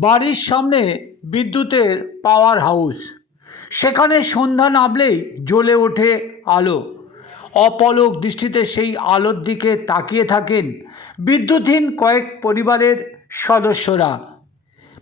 বাড়ির সামনে বিদ্যুতের পাওয়ার হাউস সেখানে সন্ধ্যা নামলেই জ্বলে ওঠে আলো। অপলক দৃষ্টিতে সেই আলোর দিকে তাকিয়ে থাকেন বিদ্যুৎহীন কয়েক পরিবারের সদস্যরা।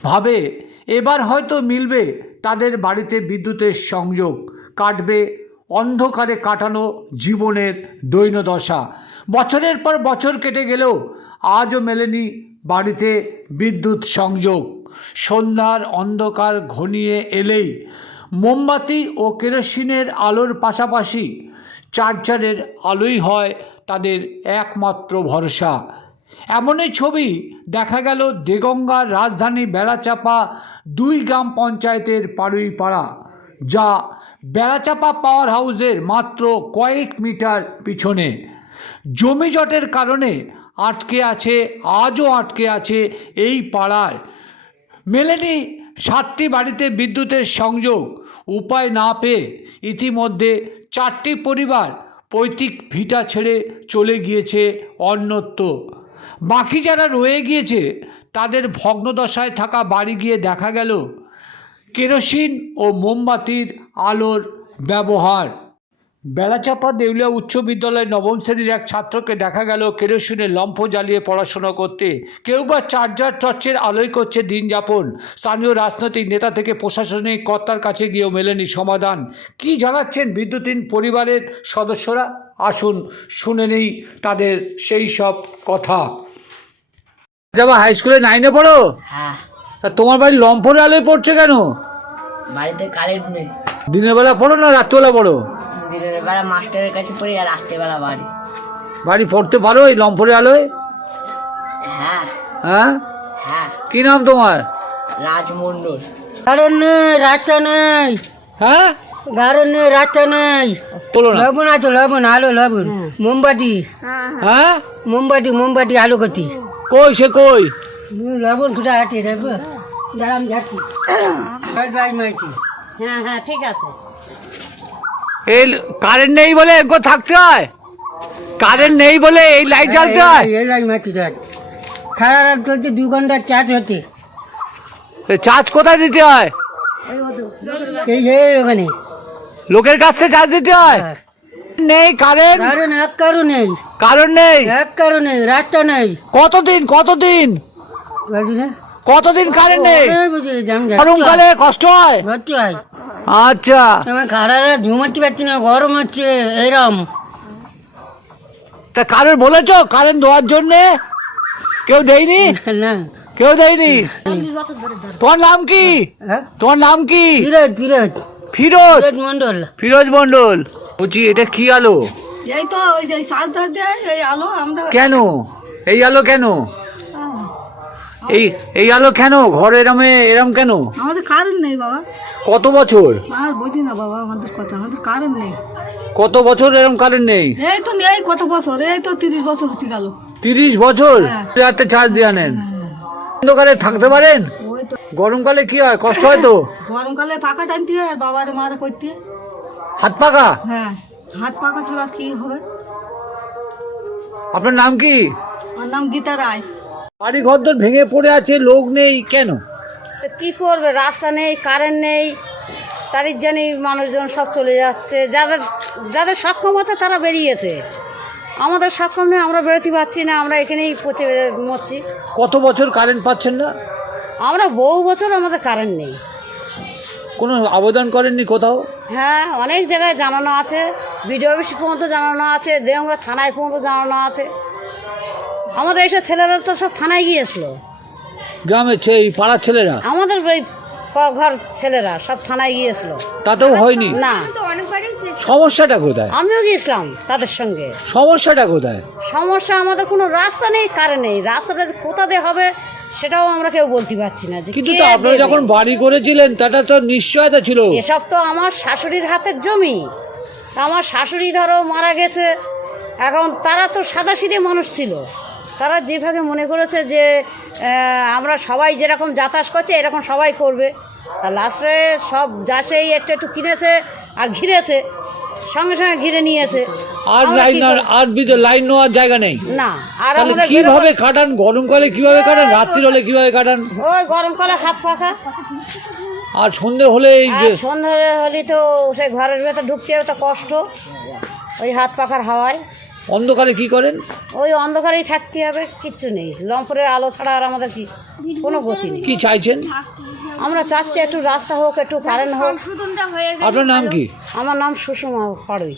ভাবে, এবার হয়তো মিলবে তাদের বাড়িতে বিদ্যুতের সংযোগ। কাটবে অন্ধকারে কাটানো জীবনের দৈনদশা বছরের পর বছর কেটে গেলেও আজও মেলেনি বাড়িতে বিদ্যুৎ সংযোগ। সন্ধ্যার অন্ধকার ঘনিয়ে এলেই মোমবাতি ও কেরোসিনের আলোর পাশাপাশি চার্জারের আলোই হয় তাদের একমাত্র ভরসা। এমনই ছবি দেখা গেল দেগঙ্গার রাজধানী বেড়াচাপা দুই গ্রাম পঞ্চায়েতের পাড়ুইপাড়া, যা বেড়াচাপা পাওয়ার হাউসের মাত্র কয়েক মিটার পিছনে। জমিজটের কারণে আটকে আছে, আজও আটকে আছে এই পাড়ায় মেলেনি সাতটি বাড়িতে বিদ্যুতের সংযোগ। উপায় না পেয়ে ইতিমধ্যে চারটি পরিবার পৈতৃক ভিটা ছেড়ে চলে গিয়েছে অন্যত্র। বাকি যারা রয়ে গিয়েছে, তাদের ভগ্নদশায় থাকা বাড়ি গিয়ে দেখা গেল। কেরোসিন ও মোমবাতির আলোর ব্যবহার। বেলাচাপা দেউলিয়া উচ্চ বিদ্যালয়ের নবম শ্রেণির এক ছাত্রকে দেখা গেল কেরোসিনে লম্ফ জ্বালিয়ে পড়াশোনা করতে। কেউ বা চার্জার টর্চের আলোয় করছে দিন যাপন। স্থানীয় রাজনৈতিক নেতা থেকে প্রশাসনিক কর্তার কাছে গিয়েও মেলেনি সমাধান। কি জানাচ্ছেন বিদ্যুৎহীন পরিবারের সদস্যরা? আসুন শুনে নেই তাদের সেই সব কথা। যাবা হাই স্কুলে নাইনে পড়ো? হ্যাঁ। তা তোমার বাড়ি লম্ফনের আলোয় পড়ছে কেন? বাড়িতে কারেন্ট নেই। দিনের বেলা পড়ো না রাত্রিবেলা পড়ো? দিনের বেলা মাস্টারের কাছে পড়ি আর রাত্রেবেলা বাড়ি। বাড়ি পড়তে পারো এই লম্ফরের আলোয়? হ্যাঁ। হ্যাঁ? হ্যাঁ। কি নাম তোমার? রাজমন্ডল। গাড়ন রাস্তা নেই। হ্যাঁ? গাড়ন রাস্তা নেই। বলো না। লবণ আছে লবণ আলো লবণ। মোমবাতি। হ্যাঁ? মোমবাতি মোমবাতি আলো কতি কই সে কই? লবণ কোথায় আছে? দেখব দাঁড়া যাচ্ছি। হ্যাঁ হ্যাঁ ঠিক আছে। এই কারেন্ট নেই বলে এগো থাকতে হয়। কারেন্ট নেই বলে এই লাইট জ্বালতে হয়। এই লাই মাইছি দেখ। খারাপ রাত চলছে দু ঘণ্টা চার্জ হতে চার্জ কোথায় দিতে হয়? এই যে ওখানে। লোকের কাছ থেকে চার্জ দিতে হয়? হ্যাঁ। নেই কারেন্ট কারণ এক কারণ নেই। কারণ নেই? এক কারণ নেই রাস্তা নেই। কতদিন কতদিন? কতদিন কারেন্ট নেই? গরমকালে কষ্ট হয়? ভর্তি হয়। আচ্ছা। রাত পারছি না গরম হচ্ছে এরম তা কারেন্ট বলেছ কারেন্ট দেওয়ার জন্যে? কেউ দেয়নি? না। কেউ দেয়নি? তোমার নাম কি? হ্যাঁ? তোমার নাম কি? ফিরোজ ফিরোজ। ফিরোজ? মন্ডল ফিরোজ মন্ডল বলছি এটা কি আলো? এই তো ওই যে দেয় এই আলো আমরা কেন? এই আলো কেন? এই এই আলো কেন? ঘরে এরম এরম কেন? আমাদের কারেন্ট নেই বাবা। কত বছর? আর বুঝি না বাবা আমাদের কথা আমাদের কারেন্ট নেই। কত বছর এরম কারেন্ট নেই? এই তো নেই কত বছর? এই তো তিরিশ বছর হতে গেল। তিরিশ বছর? হ্যাঁ। রাতে চার্জ দিয়ে আনেন। অন্ধকারে থাকতে পারেন? গরমকালে কি হয়? কষ্ট হয় তো? গরমকালে পাকা টানতে হয় বাবার মারা করতে। হাত পাকা? হ্যাঁ হাত পাকা ছাড়া কি হবে? আপনার নাম কি? আমার নাম গীতা রায়। বাড়ি ঘর তো ভেঙে পড়ে আছে লোক নেই কেন? কি করবে? রাস্তা নেই কারেন্ট নেই তারই জানি মানুষজন সব চলে যাচ্ছে। যাদের যাদের সক্ষম আছে তারা বেরিয়েছে। আমাদের সক্ষম নেই আমরা বেরোতে পারছি না আমরা এখানেই পচে মরছি। কত বছর কারেন্ট পাচ্ছেন না? আমরা বহু বছর আমাদের কারেন্ট নেই। কোনো আবেদন করেননি কোথাও? হ্যাঁ অনেক জায়গায় জানানো আছে বিডিও অফিস পর্যন্ত জানানো আছে দেওয়া থানায় পর্যন্ত জানানো আছে। আমাদের এইসব ছেলেরা তো সব থানায় গিয়েছিল। গ্রামের ছে- এই পাড়ার ছেলেরা? আমাদের ওই ক ঘর ছেলেরা সব থানায় গিয়েছিল। তাতেও হয়নি? না। সমস্যাটা কোথায়? আমিও গিয়েছিলাম তাদের সঙ্গে। সমস্যাটা কোথায়? সমস্যা আমাদের কোনো রাস্তা নেই কারেন্ট নেই। রাস্তাটা কোথা দিয়ে হবে সেটাও আমরা কেউ বলতে পারছি না যে কিন্তু কে তো আপনারা দেবে? যখন বাড়ি করেছিলেন তাটা তো নিশ্চয়তা ছিল। এসব তো আমার শাশুড়ির হাতের জমি। আমার শাশুড়ি ধরো মারা গেছে এখন তারা তো সাদাসিধে মানুষ ছিল। তারা যেভাবে মনে করেছে যে আমরা সবাই যেরকম যাতায়াত করছে এরকম সবাই করবে। তা লাস্টে সব যা সেই একটু একটু কিনেছে আর ঘিরেছে সঙ্গে সঙ্গে ঘিরে নিয়েছে। আর লাইন আর বিদ্যুৎ লাইন নেওয়ার জায়গা নেই। না আর আমাদের কীভাবে কাটান? গরমকালে কীভাবে কাটান? রাত্রির হলে কীভাবে কাটান? ওই গরমকালে হাত পাখা আর সন্ধে হলে এই আর যে সন্ধ্যা হলে তো সেই ঘরের ভেতর ঢুকতে তো কষ্ট ওই হাত পাখার হাওয়ায়। অন্ধকারে কি করেন? ওই অন্ধকারেই থাকতে হবে কিচ্ছু নেই। লম্পরের আলো ছাড়া আর আমাদের কি কোনো গতি নেই। কি চাইছেন? আমরা চাচ্ছি একটু রাস্তা হোক একটু কারেন্ট হোক। আপনার নাম কি? আমার নাম সুষমা পাড়ুই